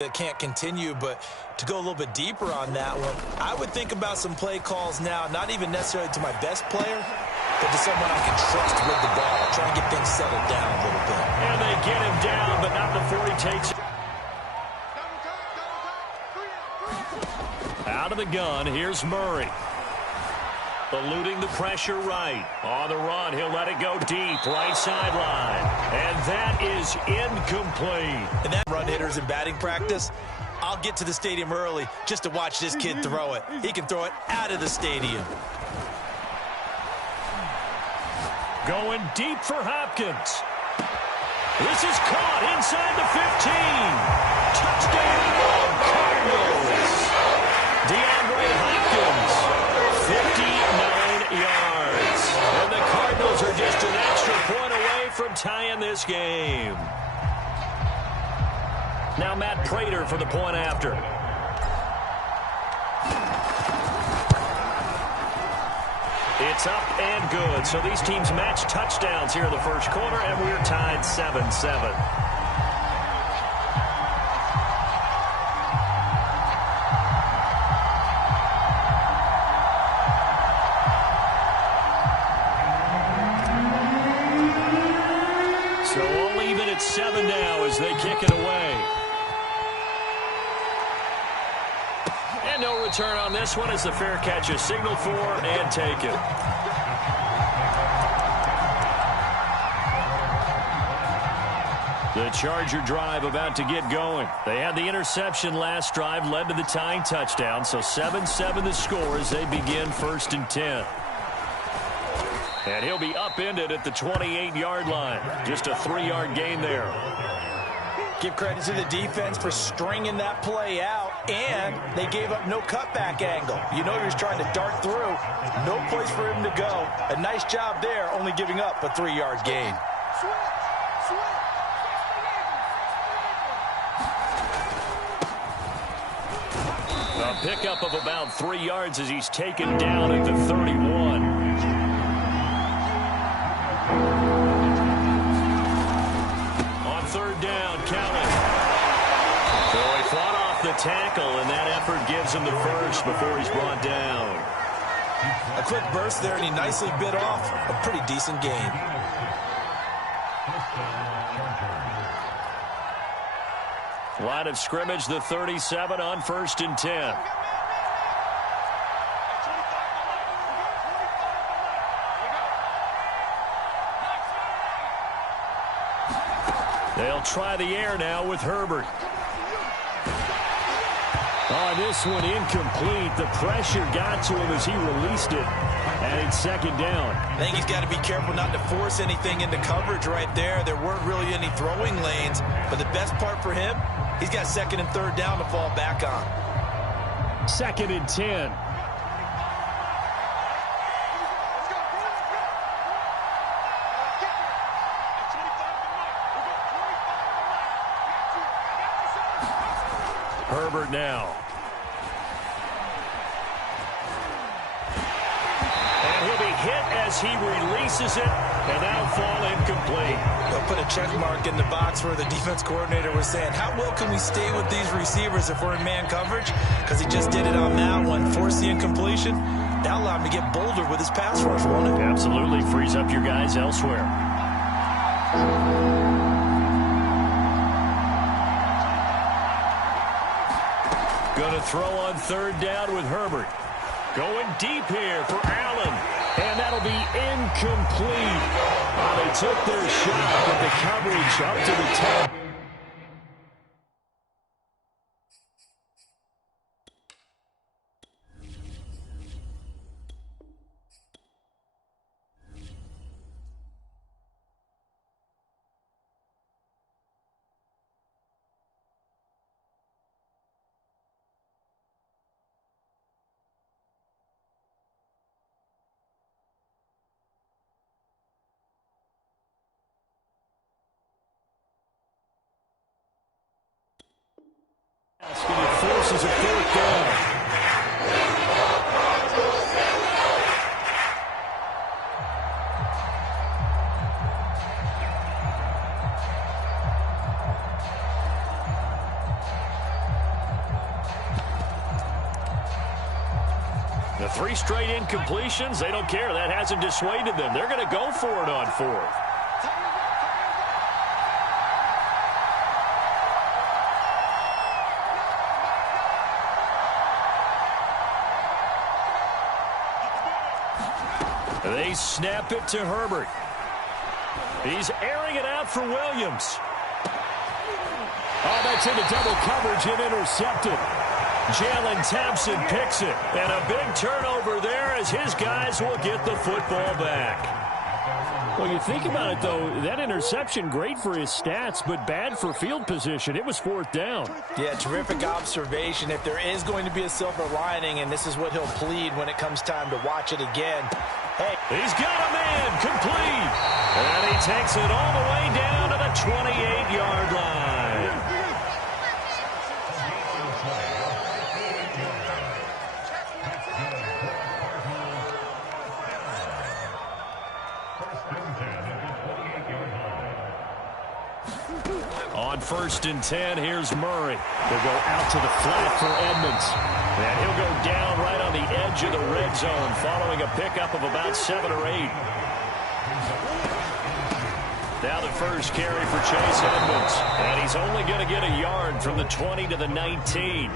that can't continue, but to go a little bit deeper on that one, I would think about some play calls now, not even necessarily to my best player, but to someone I can trust with the ball, try and get things settled down a little bit. And they get him down, but not before he takes it. Out of the gun, here's Murray. Eluding the pressure right. On the run, he'll let it go deep, right sideline. And that is incomplete. And that run hitters in batting practice, I'll get to the stadium early just to watch this kid throw it. He can throw it out of the stadium. Going deep for Hopkins. This is caught inside the 15. Touchdown, Cardinals. DeAndre Hopkins, 59 yards. And the Cardinals are just an extra point away from tying this game. Now Matt Prater for the point after. It's up and good. So these teams match touchdowns here in the first quarter, and we're tied 7-7. So all even at 7 now as they kick it away. And no return on this one as the fair catch is signaled for and taken. The Charger drive about to get going. They had the interception last drive, led to the tying touchdown. So 7-7 the score as they begin 1st and 10. And he'll be upended at the 28-yard line. Just a 3-yard gain there. Give credit to the defense for stringing that play out, and they gave up no cutback angle. You know he was trying to dart through. No place for him to go. A nice job there, only giving up a 3-yard gain. A pickup of about 3 yards as he's taken down at the 31. On 3rd down, Cowan. So he fought off the tackle, and that effort gives him the first before he's brought down. A quick burst there, and he nicely bit off a pretty decent gain. Line of scrimmage, the 37 on 1st and 10. They'll try the air now with Herbert. Oh, this one incomplete. The pressure got to him as he released it. And it's 2nd down. I think he's got to be careful not to force anything into coverage right there. There weren't really any throwing lanes. But the best part for him, he's got 2nd and 3rd down to fall back on. 2nd and 10. Herbert now. And he'll be hit as he releases it, and that'll fall incomplete. They'll put a check mark in the box where the defense coordinator was saying, how well can we stay with these receivers if we're in man coverage? Because he just did it on that one, forced the incompletion. That'll allow him to get bolder with his pass rush, won't it? Absolutely frees up your guys elsewhere. Going to throw on 3rd down with Herbert. Going deep here for Allen. And that'll be incomplete. They took their shot, but the coverage up to the top. And it forces a 4th down. The 3 straight incompletions, they don't care. That hasn't dissuaded them. They're going to go for it on 4th. They snap it to Herbert. He's airing it out for Williams. Oh, that's into double coverage and intercepted. Jalen Thompson picks it. And a big turnover there as his guys will get the football back. Well, you think about it, though, that interception, great for his stats, but bad for field position. It was 4th down. Yeah, terrific observation. If there is going to be a silver lining, and this is what he'll plead when it comes time to watch it again. Hey, he's got a man complete. And he takes it all the way down to the 28-yard line. On 1st and 10, here's Murray. They'll go out to the flat for Edmonds. And he'll go down right on the edge of the red zone following a pickup of about 7 or 8. Now the first carry for Chase Edmonds. And he's only going to get a yard from the 20 to the 19.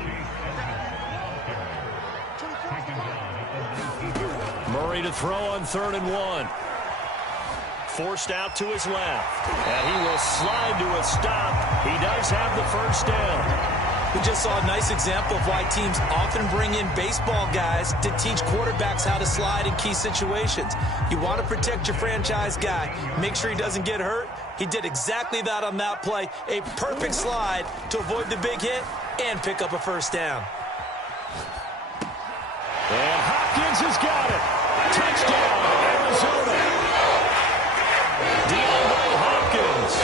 Murray to throw on 3rd and 1. Forced out to his left. And he will slide to a stop. He does have the first down. We just saw a nice example of why teams often bring in baseball guys to teach quarterbacks how to slide in key situations. You want to protect your franchise guy. Make sure he doesn't get hurt. He did exactly that on that play. A perfect slide to avoid the big hit and pick up a first down. And Hopkins has got it. Touchdown, Arizona. DeAndre Hopkins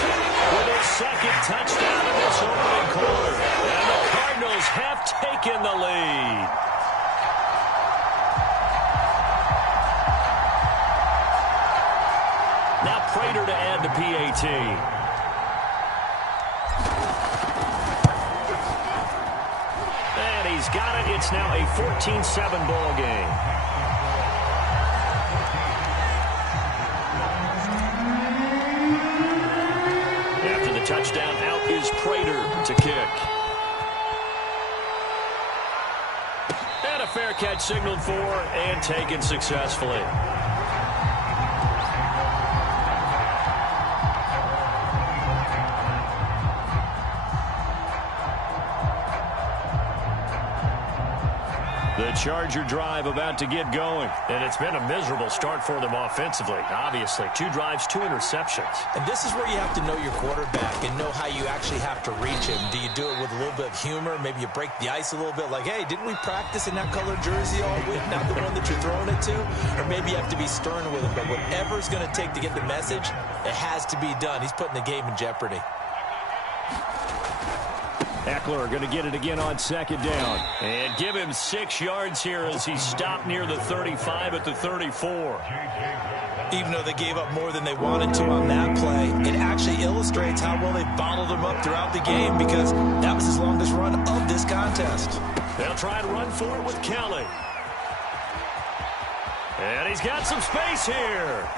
with his 2nd touchdown in this opening quarter. And the Cardinals have taken the lead. Now Prater to add the PAT. And he's got it. It's now a 14-7 ball game. After the touchdown, out is Prater to kick. And a fair catch signaled for and taken successfully. The Charger drive about to get going. And it's been a miserable start for them offensively. Obviously, 2 drives, 2 interceptions. And this is where you have to know your quarterback and know how you actually have to reach him. Do you do it with a little bit of humor? Maybe you break the ice a little bit like, hey, didn't we practice in that colored jersey all week? Not the one that you're throwing it to? Or maybe you have to be stern with him. But whatever it's going to take to get the message, it has to be done. He's putting the game in jeopardy. Eckler going to get it again on 2nd down. And give him 6 yards here as he stopped near the 35 at the 34. Even though they gave up more than they wanted to on that play, it actually illustrates how well they bottled him up throughout the game because that was his longest run of this contest. They'll try and run for it with Kelly. And he's got some space here.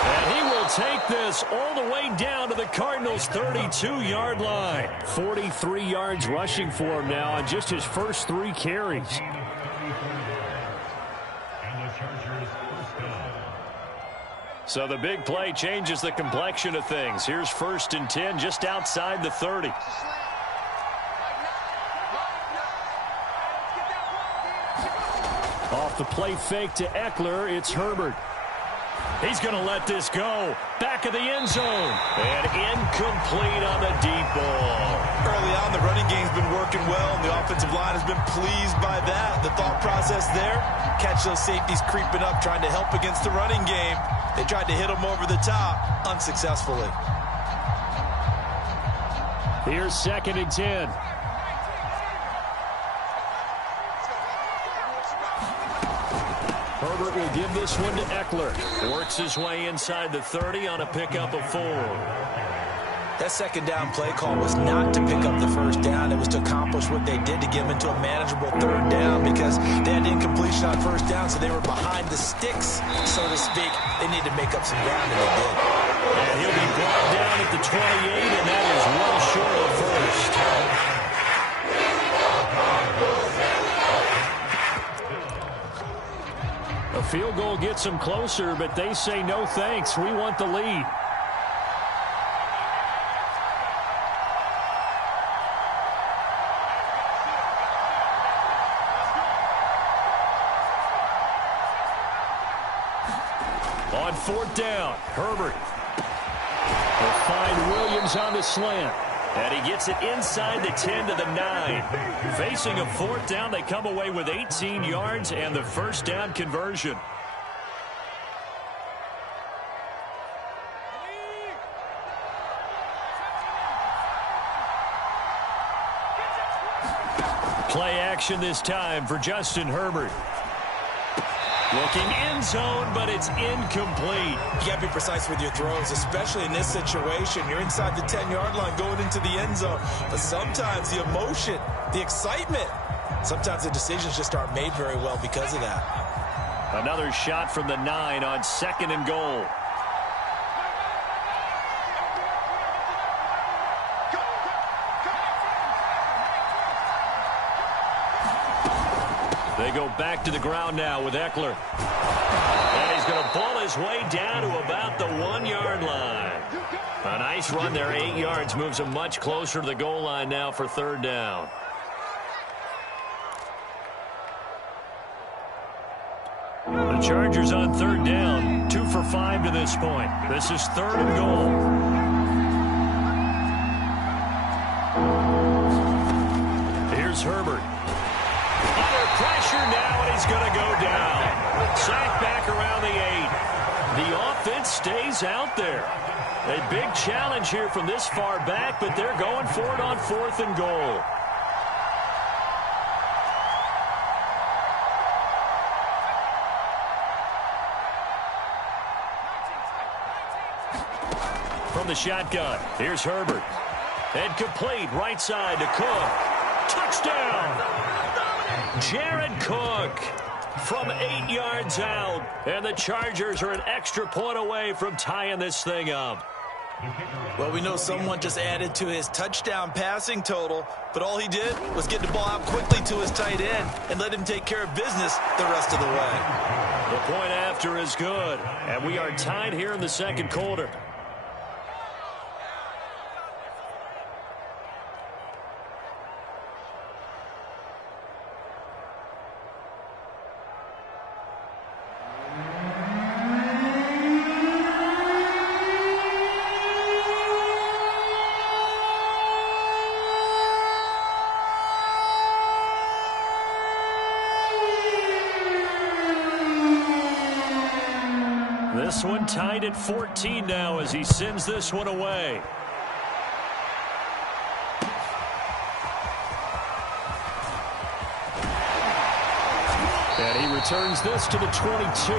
And he will take this all the way down to the Cardinals' 32-yard line. 43 yards rushing for him now on just his first 3 carries. So the big play changes the complexion of things. Here's 1st and 10 just outside the 30. Off the play fake to Eckler, it's Herbert. He's going to let this go. Back of the end zone. And incomplete on the deep ball. Early on, the running game's been working well, and the offensive line has been pleased by that. The thought process there, catch those safeties creeping up, trying to help against the running game. They tried to hit him over the top, unsuccessfully. Here's 2nd and 10. Herbert will give this one to Eckler. Works his way inside the 30 on a pickup of 4. That second down play call was not to pick up the first down. It was to accomplish what they did to get them into a manageable third down because they had incompletion on first down, so they were behind the sticks, so to speak. They needed to make up some ground, and they did. And he'll be brought down at the 28, and that is well short of first. A field goal gets them closer, but they say no thanks. We want the lead. On fourth down, Herbert will find Williams on the slant. And he gets it inside the 10 to the 9. Facing a fourth down, they come away with 18 yards and the first down conversion. Play action this time for Justin Herbert. Looking end zone, but it's incomplete. You got to be precise with your throws, especially in this situation. You're inside the 10-yard line going into the end zone. But sometimes the emotion, the excitement, sometimes the decisions just aren't made very well because of that. Another shot from the 9 on 2nd and goal. They go back to the ground now with Eckler. And he's going to pull his way down to about the 1-yard line. A nice run there, 8 yards, moves him much closer to the goal line now for third down. The Chargers on third down, 2 for 5 to this point. This is 3rd and goal. Here's Herbert. Pressure now, and he's going to go down. Sacked back around the 8. The offense stays out there. A big challenge here from this far back, but they're going for it on 4th and goal. From the shotgun, here's Herbert. And complete right side to Cook. Touchdown! Jared Cook from 8 yards out. And the Chargers are an extra point away from tying this thing up. Well, we know someone just added to his touchdown passing total, but all he did was get the ball out quickly to his tight end and let him take care of business the rest of the way. The point after is good, and we are tied here in the second quarter. This one tied at 14 now as he sends this one away. And he returns this to the 22.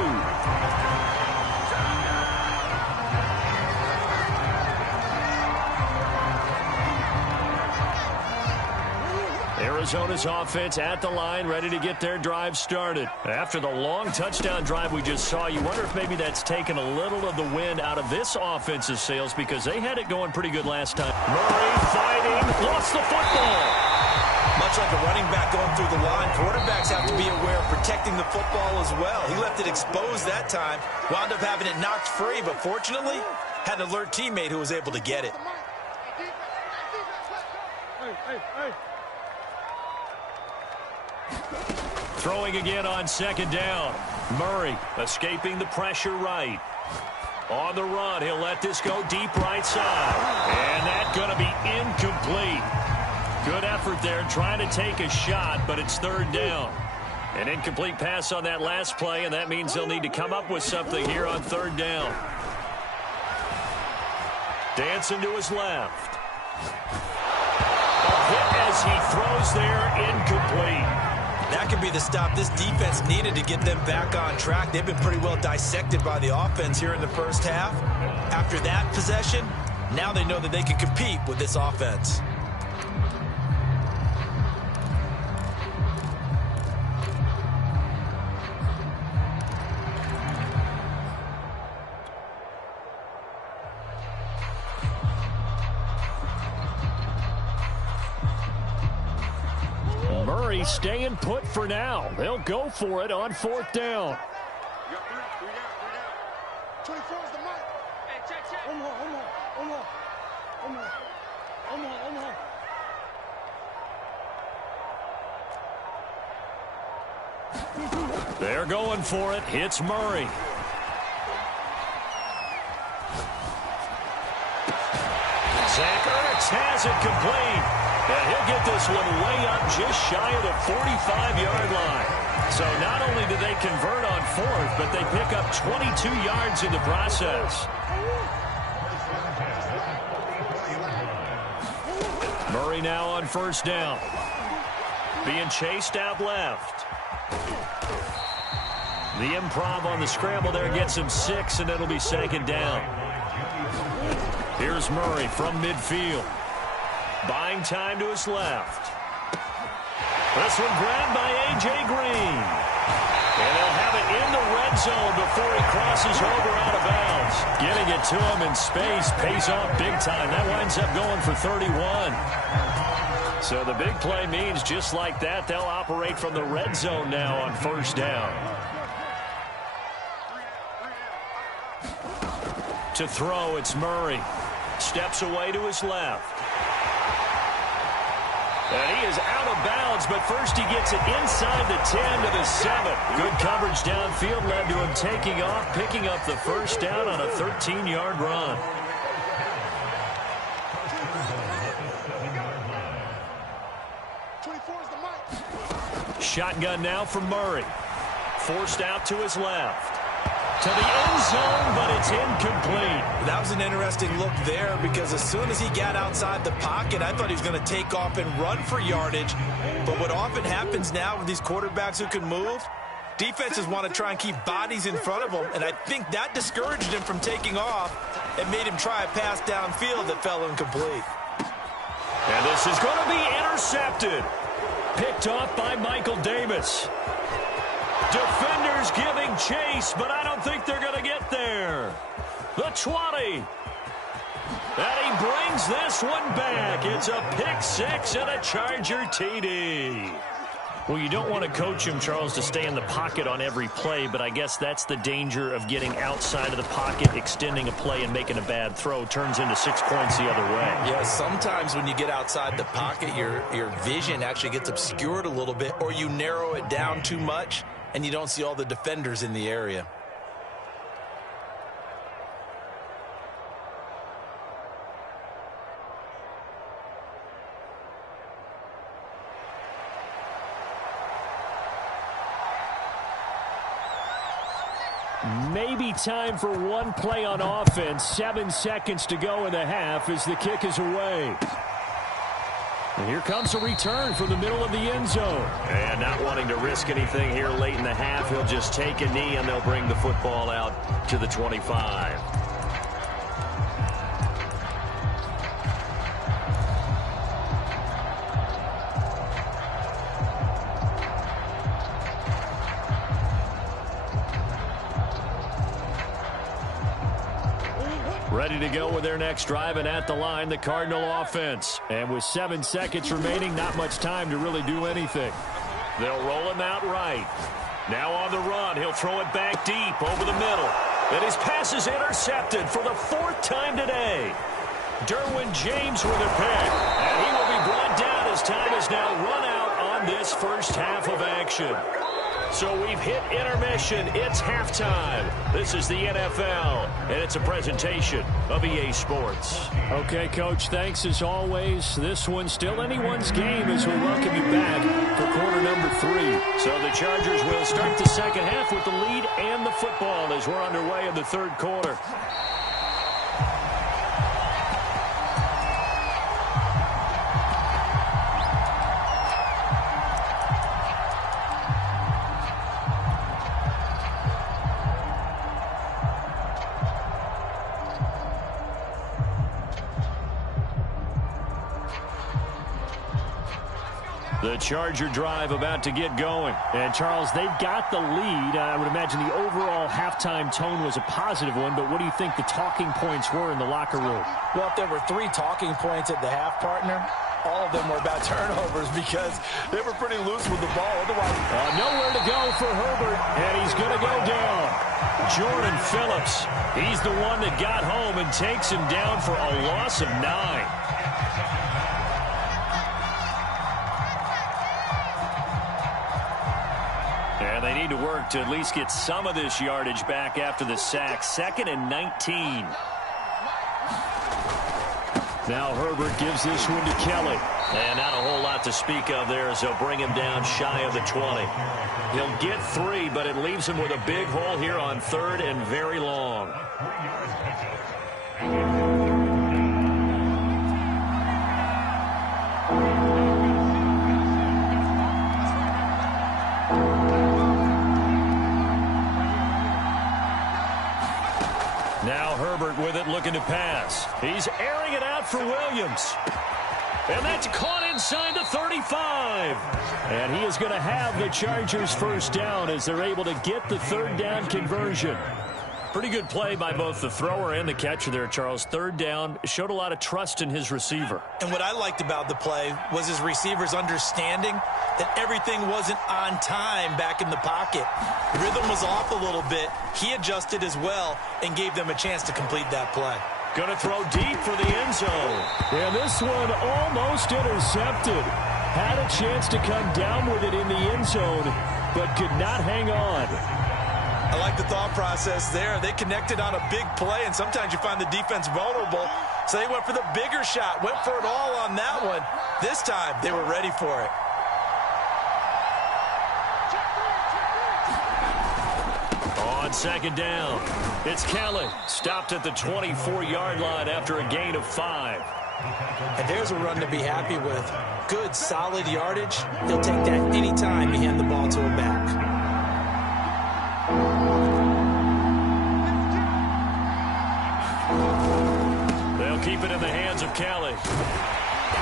Arizona's offense at the line, ready to get their drive started. After the long touchdown drive we just saw, you wonder if maybe that's taken a little of the wind out of this offense's sails because they had it going pretty good last time. Murray fighting, lost the football. Much like a running back going through the line, quarterbacks have to be aware of protecting the football as well. He left it exposed that time, wound up having it knocked free, but fortunately had an alert teammate who was able to get it. Throwing again on second down. Murray escaping the pressure right. On the run, he'll let this go deep right side. And that's going to be incomplete. Good effort there trying to take a shot, but it's third down. An incomplete pass on that last play, and that means they'll need to come up with something here on third down. Dancing to his left. A hit as he throws there, incomplete. That could be the stop this defense needed to get them back on track. They've been pretty well dissected by the offense here in the first half. After that possession, Now they know that they can compete with this offense. Murray staying put for now. They'll go for it on 4th down. They're going for it. Hits Murray. Zach Ertz has it complete. And he'll get this one way up just shy of the 45-yard line. So not only do they convert on 4th, but they pick up 22 yards in the process. Murray now on 1st down. Being chased out left. The improv on the scramble there gets him 6, and it'll be 2nd down. Here's Murray from midfield. Buying time to his left. This one grabbed by A.J. Green. And they'll have it in the red zone before he crosses over out of bounds. Getting it to him in space pays off big time. That winds up going for 31. So the big play means just like that, they'll operate from the red zone now on 1st down. To throw, it's Murray. Steps away to his left. And he is out of bounds, but first he gets it inside the 10 to the 7. Good coverage downfield led to him taking off, picking up the 1st down on a 13-yard run. Shotgun now from Murray. Forced out to his left. To the end zone, but it's incomplete. That was an interesting look there because as soon as he got outside the pocket, I thought he was going to take off and run for yardage. But what often happens now with these quarterbacks who can move, defenses want to try and keep bodies in front of them, and I think that discouraged him from taking off and made him try a pass downfield that fell incomplete. And this is going to be intercepted. Picked off by Michael Davis. Defenders giving chase, but I don't think they're going to get there. The 20. And he brings this one back. It's a pick 6 and a Charger TD. Well, you don't want to coach him, Charles, to stay in the pocket on every play, but I guess that's the danger of getting outside of the pocket, extending a play, and making a bad throw. Turns into 6 points the other way. Yeah, sometimes when you get outside the pocket, your vision actually gets obscured a little bit, or you narrow it down too much, and you don't see all the defenders in the area. Maybe time for one play on offense. 7 seconds to go in the half as the kick is away. And here comes a return from the middle of the end zone. And not wanting to risk anything here late in the half, he'll just take a knee and they'll bring the football out to the 25. Ready to go with their next drive, and at the line, the Cardinal offense. And with 7 seconds remaining, not much time to really do anything. They'll roll him out right. Now on the run, he'll throw it back deep over the middle. And his pass is intercepted for the 4th time today. Derwin James with a pick. And he will be brought down as time is now run out on this first half of action. So we've hit intermission. It's halftime. This is the NFL, and it's a presentation of EA Sports. Okay, Coach, thanks as always. This one's still anyone's game as we welcome you back for quarter number 3. So the Chargers will start the second half with the lead and the football as we're underway in the third quarter. Charger drive about to get going. And, Charles, they've got the lead. I would imagine the overall halftime tone was a positive one, but what do you think the talking points were in the locker room? Well, if there were 3 talking points at the half, partner, all of them were about turnovers because they were pretty loose with the ball. Otherwise, nowhere to go for Herbert, and he's going to go down. Jordan Phillips, he's the one that got home and takes him down for a loss of 9. And they need to work to at least get some of this yardage back after the sack. 2nd and 19. Now Herbert gives this one to Kelly. And not a whole lot to speak of there as they'll bring him down shy of the 20. He'll get 3, but it leaves him with a big hole here on 3rd and very long. Now Herbert with it, looking to pass. He's airing it out for Williams. And that's caught inside the 35. And he is going to have the Chargers first down as they're able to get the 3rd down conversion. Pretty good play by both the thrower and the catcher there, Charles. 3rd down, showed a lot of trust in his receiver. And what I liked about the play was his receiver's understanding that everything wasn't on time back in the pocket. Rhythm was off a little bit. He adjusted as well and gave them a chance to complete that play. Going to throw deep for the end zone. And this one almost intercepted. Had a chance to come down with it in the end zone, but could not hang on. I like the thought process there. They connected on a big play, and sometimes you find the defense vulnerable. So they went for the bigger shot, went for it all on that one. This time, they were ready for it. On 2nd down, it's Kelly. Stopped at the 24-yard line after a gain of 5. And there's a run to be happy with. Good, solid yardage. He'll take that any time you hand the ball to a back. They'll keep it in the hands of Kelly.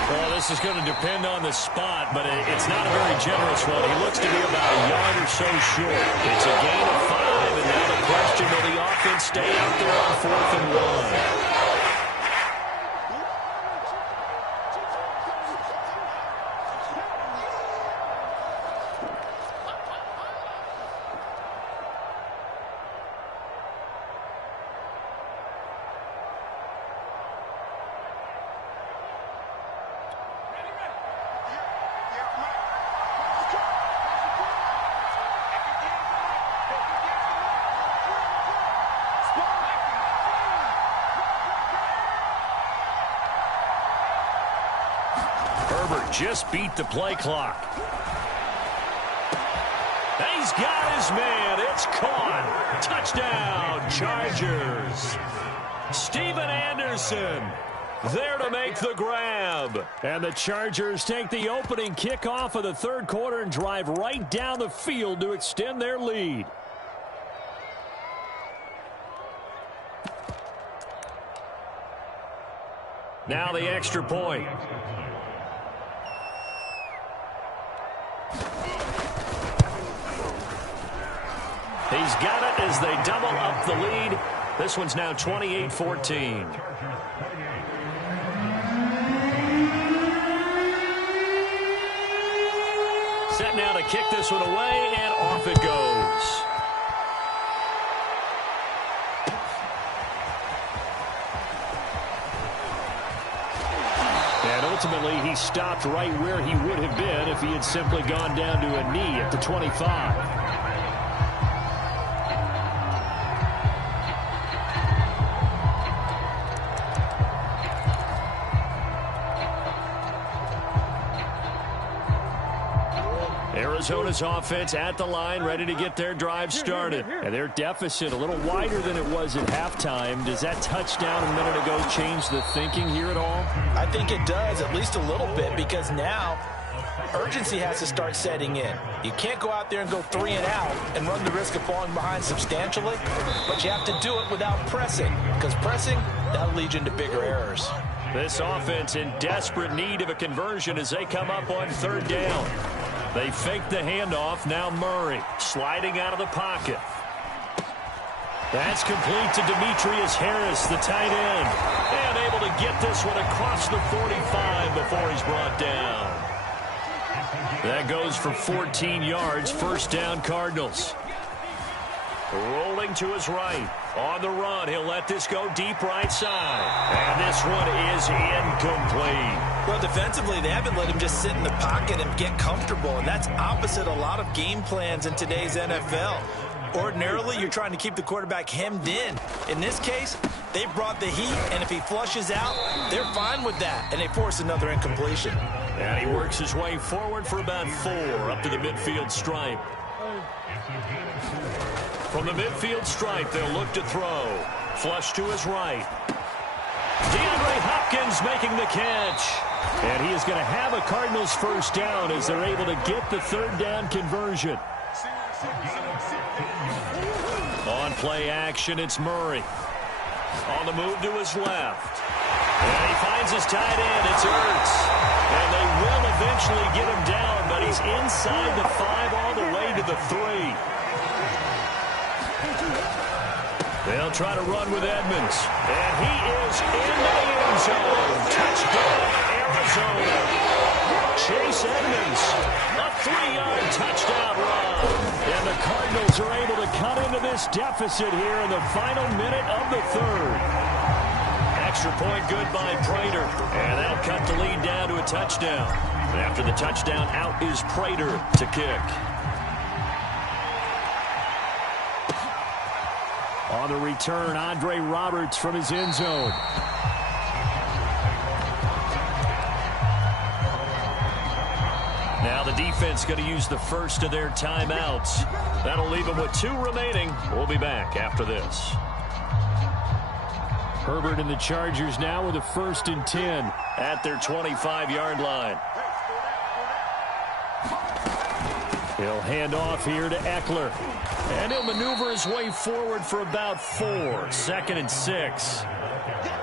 Well, this is going to depend on the spot, but it's not a very generous one. He looks to be about a yard or so short. It's a gain of 5, and now the question, will the offense stay out there on 4th and 1? Just beat the play clock. He's got his man. It's caught. Touchdown, Chargers. Steven Anderson there to make the grab. And the Chargers take the opening kickoff of the 3rd quarter and drive right down the field to extend their lead. Now the extra point. He's got it as they double up the lead. This one's now 28-14. Set now to kick this one away, and off it goes. And ultimately, he stopped right where he would have been if he had simply gone down to a knee at the 25. Arizona's offense at the line, ready to get their drive started. And their deficit a little wider than it was at halftime. Does that touchdown a minute ago change the thinking here at all? I think it does, at least a little bit, because now urgency has to start setting in. You can't go out there and go 3 and out and run the risk of falling behind substantially, but you have to do it without pressing, because pressing, that'll lead you into bigger errors. This offense in desperate need of a conversion as they come up on third down. They fake the handoff. Now Murray sliding out of the pocket. That's complete to Demetrius Harris, the tight end. And able to get this one across the 45 before he's brought down. That goes for 14 yards. First down, Cardinals. Rolling to his right. On the run, he'll let this go deep right side. And this one is incomplete. Well, defensively, they haven't let him just sit in the pocket and get comfortable, and that's opposite a lot of game plans in today's NFL. Ordinarily, you're trying to keep the quarterback hemmed in. In this case, they brought the heat, and if he flushes out, they're fine with that, and they force another incompletion. And he works his way forward for about 4 up to the midfield stripe. From the midfield stripe, they'll look to throw. Flush to his right. DeAndre Hopkins making the catch. And he is going to have a Cardinals first down as they're able to get the third down conversion. On play action, it's Murray. On the move to his left. And he finds his tight end. It's Ertz. And they will eventually get him down, but he's inside the 5 all the way to the 3. They'll try to run with Edmonds. And he is in the end zone. Touchdown, Arizona. Chase Edmonds, a 3-yard touchdown run. And the Cardinals are able to cut into this deficit here in the final minute of the third. Extra point good by Prater. And that'll cut the lead down to a touchdown. After the touchdown, out is Prater to kick. On the return, Andre Roberts from his end zone. Now the defense going to use the first of their timeouts. That'll leave them with 2 remaining. We'll be back after this. Herbert and the Chargers now with a 1st and 10 at their 25-yard line. He'll hand off here to Eckler. And he'll maneuver his way forward for about 4. 2nd and 6.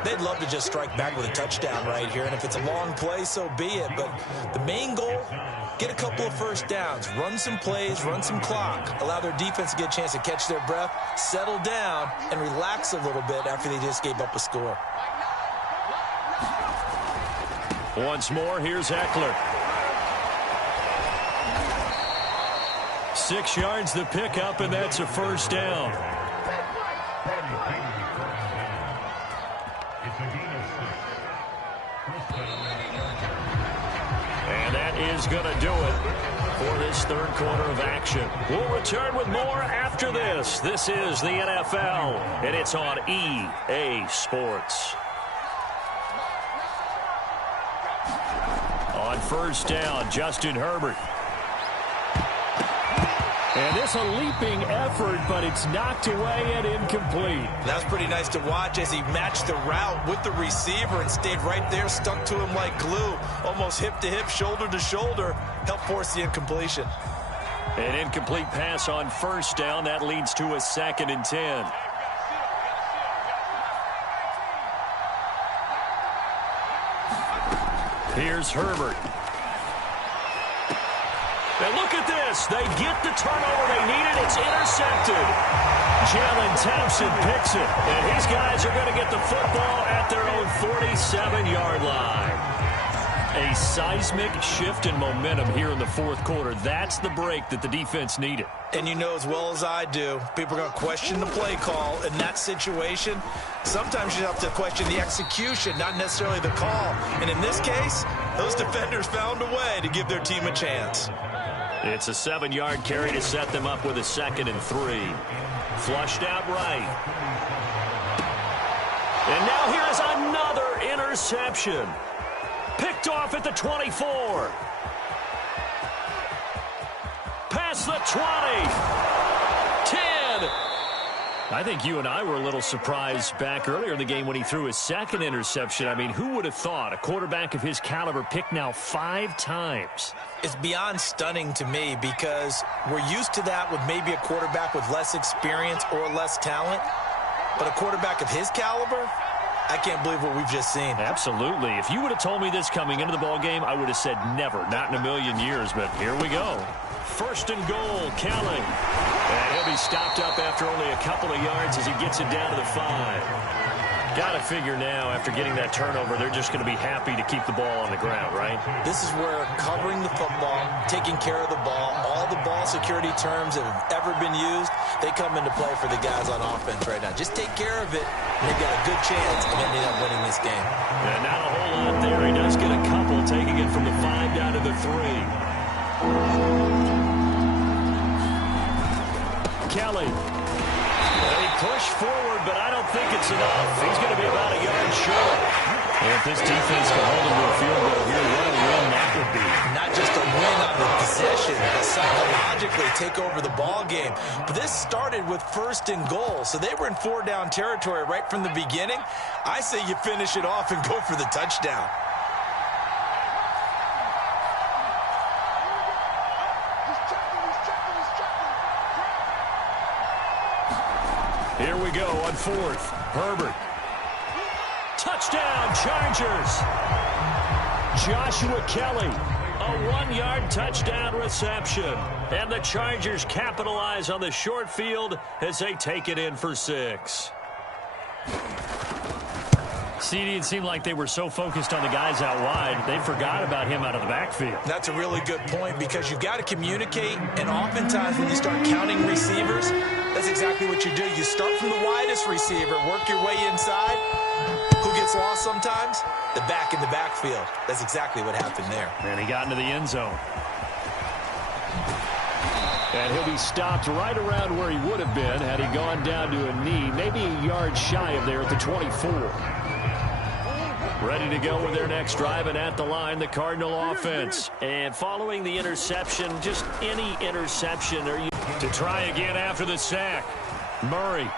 They'd love to just strike back with a touchdown right here, and if it's a long play, so be it. But the main goal, get a couple of first downs, run some plays, run some clock, allow their defense to get a chance to catch their breath, settle down, and relax a little bit after they just gave up a score. Once more, here's Eckler. 6 yards the pickup, and that's a first down. And that is going to do it for this third quarter of action. We'll return with more after this. This is the NFL, and it's on EA Sports. On first down, Justin Herbert. And this a leaping effort, but it's knocked away and incomplete. That's pretty nice to watch as he matched the route with the receiver and stayed right there, stuck to him like glue, almost hip to hip, shoulder to shoulder, helped force the incompletion. An incomplete pass on first down. That leads to a 2nd and 10. Here's Herbert. And look at this. They get the turnover they needed. It's intercepted. Jalen Thompson picks it. And his guys are going to get the football at their own 47-yard line. A seismic shift in momentum here in the fourth quarter. That's the break that the defense needed. And you know as well as I do, people are going to question the play call in that situation. Sometimes you have to question the execution, not necessarily the call. And in this case, those defenders found a way to give their team a chance. It's a 7-yard carry to set them up with a 2nd and 3. Flushed out right. And now here is another interception. Picked off at the 24. Past the 20. 10. I think you and I were a little surprised back earlier in the game when he threw his 2nd interception. I mean, who would have thought a quarterback of his caliber picked now 5 times? It's beyond stunning to me because we're used to that with maybe a quarterback with less experience or less talent. But a quarterback of his caliber, I can't believe what we've just seen. Absolutely. If you would have told me this coming into the ball game, I would have said never, not in a million years, but here we go. First and goal, Kelly. And he'll be stopped up after only a couple of yards as he gets it down to the 5. Got to figure now, after getting that turnover, they're just going to be happy to keep the ball on the ground, right? This is where covering the football, taking care of the ball, all the ball security terms that have ever been used, they come into play for the guys on offense right now. Just take care of it, and they've got a good chance of ending up winning this game. And not a whole lot there. He does get a couple, taking it from the 5 down to the 3. Kelly. They push forward, but I don't think it's enough. He's going to be about a yard short. And if this defense can hold him to a field goal here, what a win that would be. Not just a win on the possession, but psychologically take over the ball game. But this started with first and goal, so they were in 4-down territory right from the beginning. I say you finish it off and go for the touchdown. Here we go on 4th. Herbert. Touchdown, Chargers. Joshua Kelly. A 1-yard touchdown reception. And the Chargers capitalize on the short field as they take it in for 6. CD, it seemed like they were so focused on the guys out wide, they forgot about him out of the backfield. That's a really good point because you've got to communicate, and oftentimes when you start counting receivers, that's exactly what you do. You start from the widest receiver, work your way inside. Who gets lost sometimes? The back in the backfield. That's exactly what happened there. And he got into the end zone. And he'll be stopped right around where he would have been had he gone down to a knee, maybe a yard shy of there at the 24. Ready to go with their next drive, and at the line, the Cardinal offense. And following the interception, just any interception, or you to try again after the sack. Murray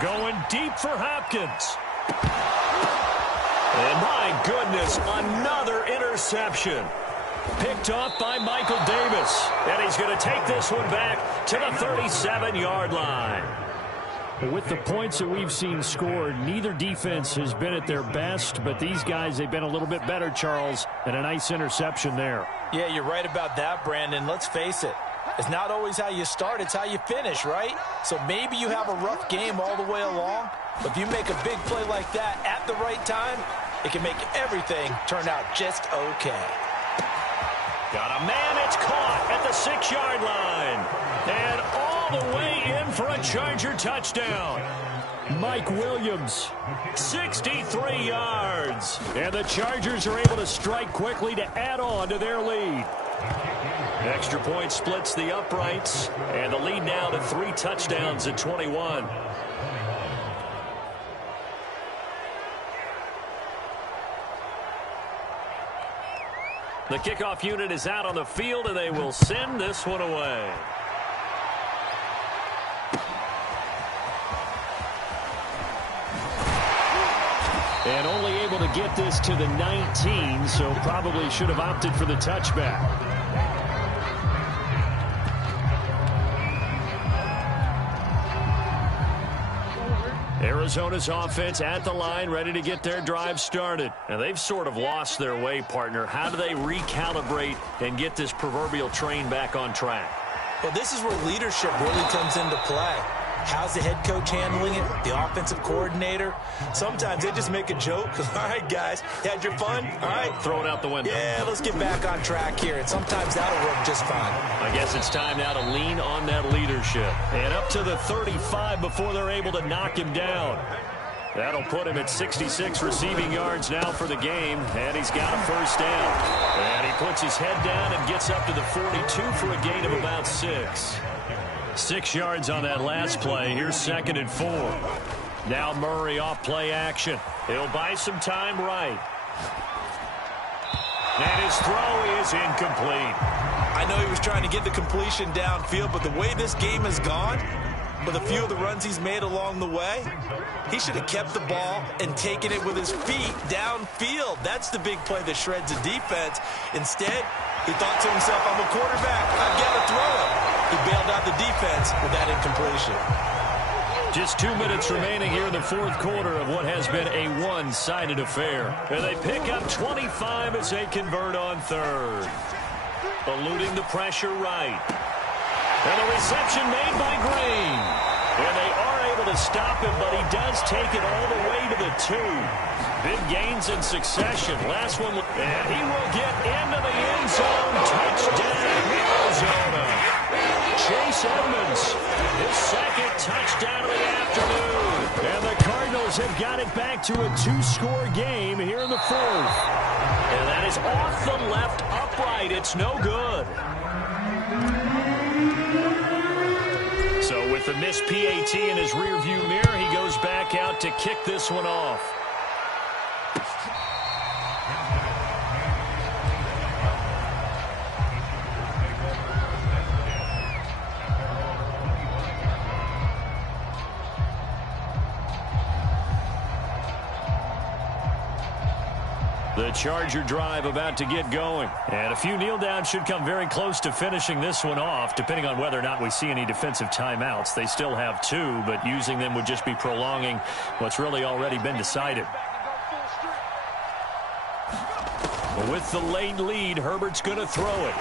going deep for Hopkins. And my goodness, another interception. Picked off by Michael Davis. And he's going to take this one back to the 37-yard line. With the points that we've seen scored, neither defense has been at their best, but these guys, they've been a little bit better, Charles, and a nice interception there. Yeah, you're right about that, Brandon. Let's face it. It's not always how you start, it's how you finish, right? So maybe you have a rough game all the way along, but if you make a big play like that at the right time, it can make everything turn out just okay. Got a man, it's caught at the 6-yard line. And all the way in for a Charger touchdown. Mike Williams. 63 yards. And the Chargers are able to strike quickly to add on to their lead. Extra point splits the uprights. And the lead now to 3 touchdowns at 21. The kickoff unit is out on the field, and they will send this one away. And only able to get this to the 19, so probably should have opted for the touchback. Arizona's offense at the line, ready to get their drive started. And they've sort of lost their way, partner. How do they recalibrate and get this proverbial train back on track? Well, this is where leadership really comes into play. How's the head coach handling it? The offensive coordinator? Sometimes they just make a joke. All right, guys, you had your fun? All right. Throw it out the window. Yeah, let's get back on track here. And sometimes that'll work just fine. I guess it's time now to lean on that leadership. And up to the 35 before they're able to knock him down. That'll put him at 66 receiving yards now for the game. And he's got a first down. And he puts his head down and gets up to the 42 for a gain of about 6. 6 yards on that last play. Here's 2nd and 4. Now Murray off play action. He'll buy some time right. And his throw is incomplete. I know he was trying to get the completion downfield, but the way this game has gone, with a few of the runs he's made along the way, he should have kept the ball and taken it with his feet downfield. That's the big play that shreds the defense. Instead, he thought to himself, I'm a quarterback, I've got to throw it. He bailed out the defense with that incompletion. Just 2 minutes remaining here in the fourth quarter of what has been a one-sided affair. And they pick up 25 as they convert on third. Eluding the pressure right. And the reception made by Green. And they are able to stop him, but he does take it all the way to the 2. Big gains in succession. Last one, and he will get into the end zone. Touchdown, Arizona. Chase Edmonds, his second touchdown of the afternoon. And the Cardinals have got it back to a 2-score game here in the fourth. And that is off the left upright. It's no good. So with the missed PAT in his rearview mirror, he goes back out to kick this one off. The Charger drive about to get going. And a few kneel downs should come very close to finishing this one off, depending on whether or not we see any defensive timeouts. They still have 2, but using them would just be prolonging what's really already been decided. With the late lead, Herbert's going to throw it.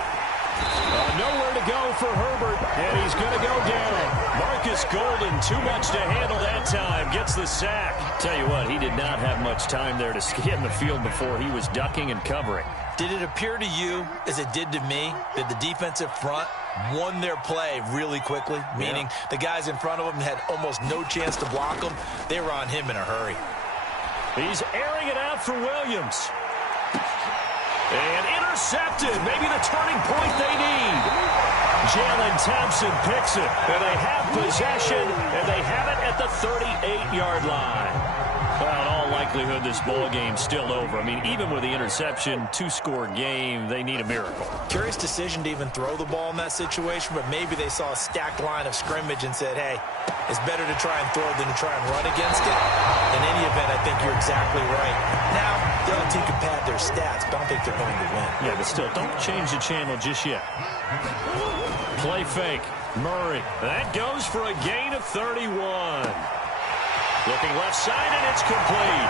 Nowhere to go for Herbert, and he's going to go down. Marcus Golden, too much to handle that time, gets the sack. Tell you what, he did not have much time there to scan the field before he was ducking and covering. Did it appear to you, as it did to me, that the defensive front won their play really quickly? Meaning the guys in front of them had almost no chance to block them. They were on him in a hurry. He's airing it out for Williams. And intercepted. Maybe the turning point they need. Jalen Thompson picks it. And they have possession. And they have it at the 38-yard line. Well, in all likelihood, this ball game's still over. I mean, even with the interception, 2-score game, they need a miracle. Curious decision to even throw the ball in that situation, but maybe they saw a stacked line of scrimmage and said, hey, it's better to try and throw than to try and run against it. In any event, I think you're exactly right. Now, the other team can pad their stats, but I don't think they're going to win. Yeah, but still, don't change the channel just yet. Play fake. Murray. That goes for a gain of 31. Looking left side, and it's complete.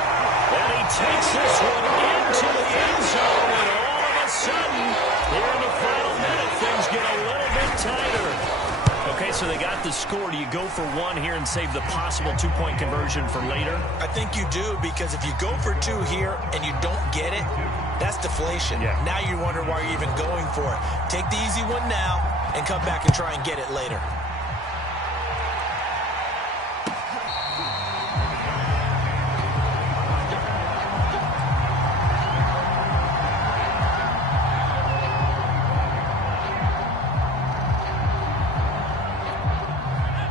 And he takes this one into the end zone, and all of a sudden, here in the final minute, things get a little bit tighter. Okay, so they got the score. Do you go for one here and save the possible 2-point conversion for later? I think you do, because if you go for 2 here and you don't get it, that's deflation. Yeah. Now you wonder why you're even going for it. Take the easy one now and come back and try and get it later.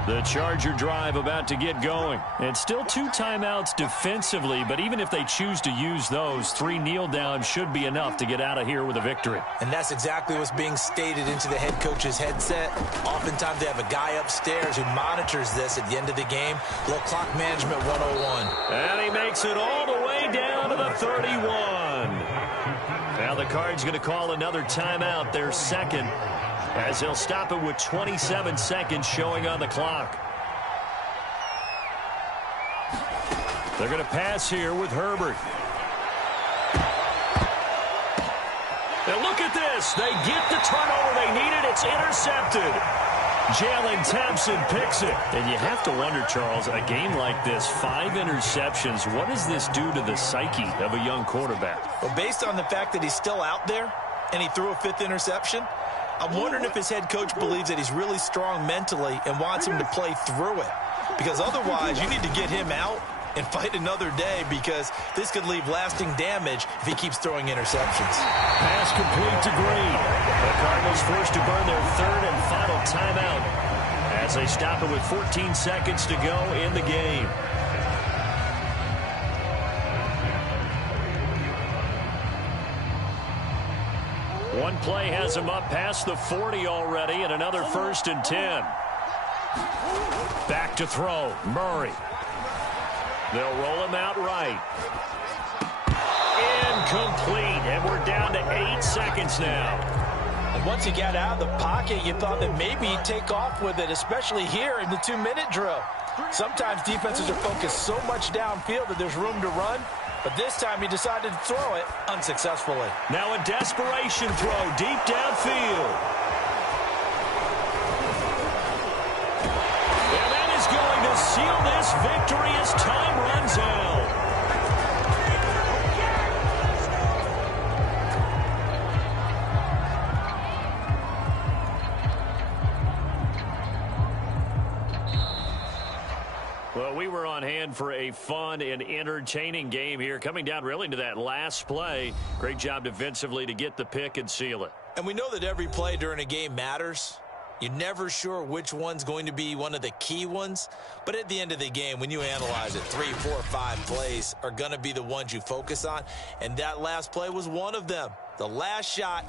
The Charger drive about to get going. And still 2 timeouts defensively, but even if they choose to use those, 3 kneel downs should be enough to get out of here with a victory. And that's exactly what's being stated into the head coach's headset. Oftentimes they have a guy upstairs who monitors this at the end of the game. Little clock management 101. And he makes it all the way down to the 31. Now the Cards going to call another timeout, their second, as they'll stop it with 27 seconds showing on the clock. They're going to pass here with Herbert. Now look at this. They get the turnover they needed. It's intercepted. Jalen Thompson picks it. And you have to wonder, Charles, a game like this, 5 interceptions, what does this do to the psyche of a young quarterback? Well, based on the fact that he's still out there and he threw a 5th interception, I'm wondering if his head coach believes that he's really strong mentally and wants him to play through it. Because otherwise, you need to get him out and fight another day, because this could leave lasting damage if he keeps throwing interceptions. Pass complete to Green. The Cardinals forced to burn their 3rd and final timeout as they stop it with 14 seconds to go in the game. One play has him up past the 40 already, and another 1st and 10. Back to throw. Murray. They'll roll him out right. Incomplete, and we're down to 8 seconds now. And once he got out of the pocket, you thought that maybe he'd take off with it, especially here in the 2-minute drill. Sometimes defenses are focused so much downfield that there's room to run, but this time he decided to throw it unsuccessfully. Now a desperation throw deep downfield. And that is going to seal this victory as time runs out. Well, we were on hand for a fun and entertaining game here, coming down really to that last play. Great job defensively to get the pick and seal it. And we know that every play during a game matters. You're never sure which one's going to be one of the key ones. But at the end of the game, when you analyze it, 3, 4, 5 plays are going to be the ones you focus on. And that last play was one of them. The last shot